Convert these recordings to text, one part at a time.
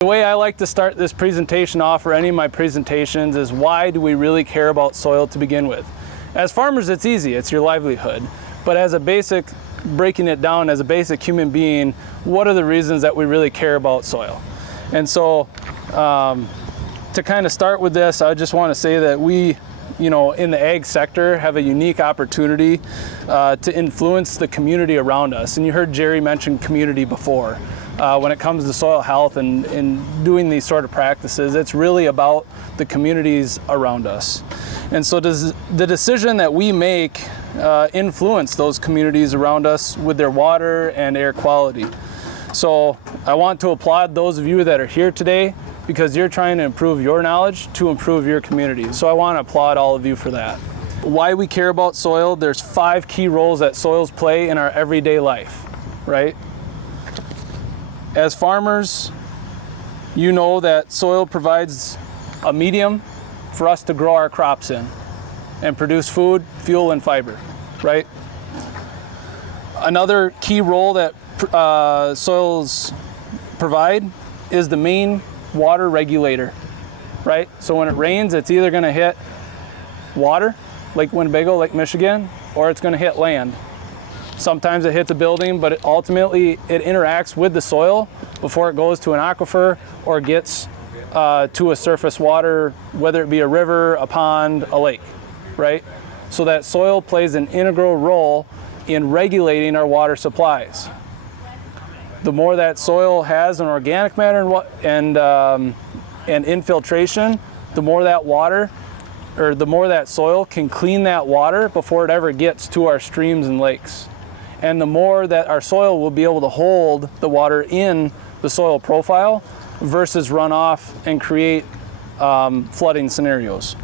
The way I like to start this presentation off, or any of my presentations, is why do we really care about soil to begin with? As farmers, it's easy, it's your livelihood. But as a basic, breaking it down as a basic human being, what are the reasons that we really care about soil? And so to kind of start with this, I just want to say that we, in the ag sector, have a unique opportunity to influence the community around us. And you heard Jerry mention community before. When it comes to soil health and doing these sort of practices, it's really about the communities around us. And so does the decision that we make influence those communities around us with their water and air quality. So I want to applaud those of you that are here today, because you're trying to improve your knowledge to improve your community. So I want to applaud all of you for that. Why we care about soil, there's 5 key roles that soils play in our everyday life, right? As farmers, you know that soil provides a medium for us to grow our crops in and produce food, fuel, and fiber, right? Another key role that soils provide is the main water regulator, right? So when it rains, it's either going to hit water, Lake Winnebago, Lake Michigan, or it's going to hit land. Sometimes it hits a building, but ultimately it interacts with the soil before it goes to an aquifer or gets to a surface water, whether it be a river, a pond, a lake, right? So that soil plays an integral role in regulating our water supplies. The more that soil has an organic matter and infiltration, the more that water, or the more that soil can clean that water before it ever gets to our streams and lakes. And the more that our soil will be able to hold the water in the soil profile versus run off and create flooding scenarios.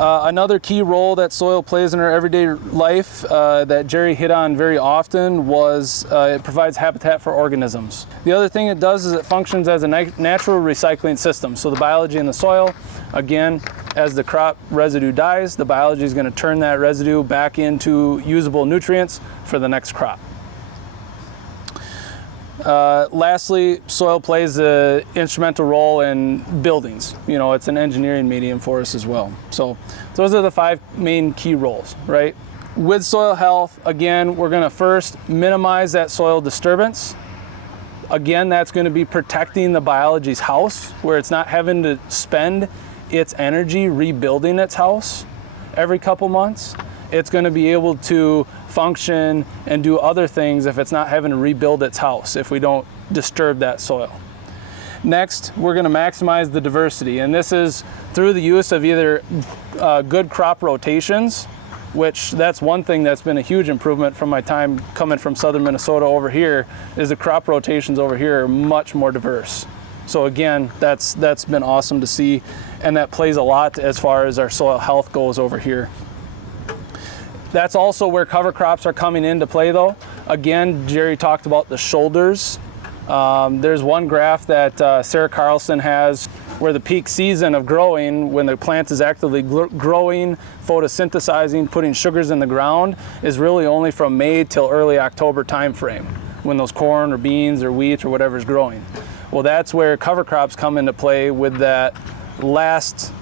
Another key role that soil plays in our everyday life that Jerry hit on very often was it provides habitat for organisms. The other thing it does is it functions as a natural recycling system. So the biology in the soil, again, as the crop residue dies, the biology is going to turn that residue back into usable nutrients for the next crop. Lastly, soil plays an instrumental role in buildings. It's an engineering medium for us as well. So those are the 5 main key roles, right? With soil health, again, we're going to first minimize that soil disturbance. Again, that's going to be protecting the biology's house, where it's not having to spend its energy rebuilding its house every couple months. It's going to be able to function and do other things if it's not having to rebuild its house, if we don't disturb that soil. Next, we're going to maximize the diversity, and this is through the use of either good crop rotations, which that's one thing that's been a huge improvement from my time coming from southern Minnesota over here, is the crop rotations over here are much more diverse. So again, that's been awesome to see, and that plays a lot as far as our soil health goes over here. That's also where cover crops are coming into play though. Again, Jerry talked about the shoulders. There's one graph that Sarah Carlson has where the peak season of growing, when the plant is actively growing, photosynthesizing, putting sugars in the ground, is really only from May till early October time frame, when those corn or beans or wheat or whatever is growing. Well, that's where cover crops come into play with that last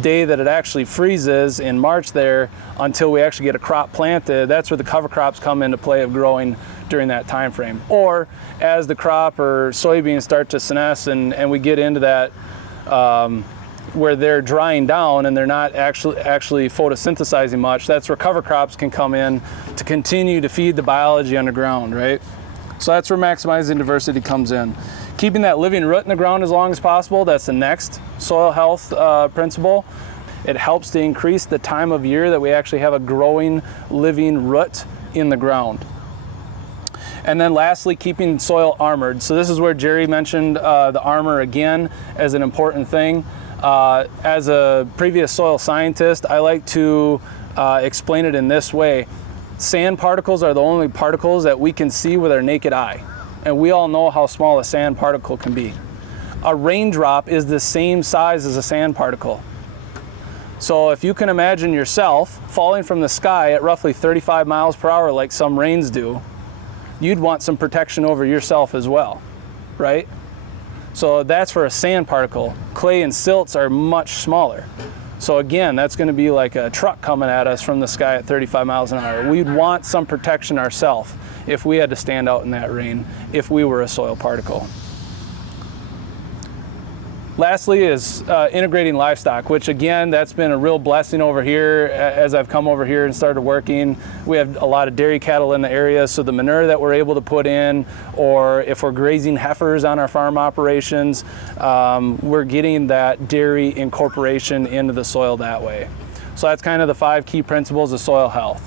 day that it actually freezes in March there until we actually get a crop planted. That's where the cover crops come into play of growing during that time frame. Or as the crop or soybeans start to senesce and we get into that where they're drying down and they're not actually photosynthesizing much, that's where cover crops can come in to continue to feed the biology underground, right? So that's where maximizing diversity comes in. Keeping that living root in the ground as long as possible, that's the next soil health principle. It helps to increase the time of year that we actually have a growing, living root in the ground. And then lastly, keeping soil armored. So this is where Jerry mentioned the armor again as an important thing. As a previous soil scientist, I like to explain it in this way. Sand particles are the only particles that we can see with our naked eye. And we all know how small a sand particle can be. A raindrop is the same size as a sand particle. So if you can imagine yourself falling from the sky at roughly 35 miles per hour like some rains do, you'd want some protection over yourself as well, right? So that's for a sand particle. Clay and silts are much smaller. So again, that's going to be like a truck coming at us from the sky at 35 miles an hour. We'd want some protection ourselves if we had to stand out in that rain, if we were a soil particle. Lastly is integrating livestock, which again, that's been a real blessing over here as I've come over here and started working. We have a lot of dairy cattle in the area, so the manure that we're able to put in, or if we're grazing heifers on our farm operations, we're getting that dairy incorporation into the soil that way. So that's kind of the 5 key principles of soil health.